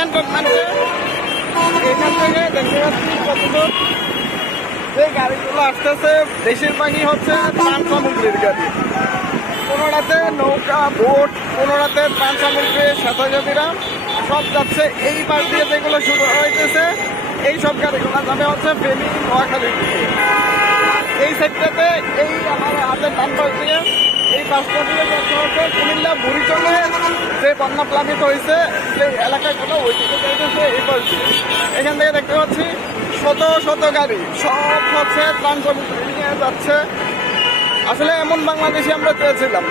ক্যান্টনমেন্টে এখান থেকে দেখতে পাচ্ছি কতদূর। যে গাড়িগুলো আসতেছে, বেশিরভাগই হচ্ছে ত্রাণ সামগ্রীর গাড়ি। কোনোটাতে নৌকা, বোট কোনোটাতে ত্রাণ সামগ্রী স্বেচ্ছাসেবীরা সব যাচ্ছে। এই পাশ দিয়ে যেগুলো শুরু হইতেছে, এই সব গাড়িগুলো যাবে হচ্ছে ফেনী, নোয়াখালীর দিকে। এই সেক্টরতে এই আমার হাতের ডান পাশ দিয়ে যাচ্ছে হচ্ছে কুমিল্লা বুড়িচলে যে বন্যা প্লাবিত হয়েছে সেই এলাকাগুলো দিকে এই পাশ এখান থেকে দেখতে পাচ্ছি, শত শত গাড়ি, সব হচ্ছে ত্রাণ নিয়ে যাচ্ছে। আসলে এমন বাংলাদেশি আমরা চেয়েছিলাম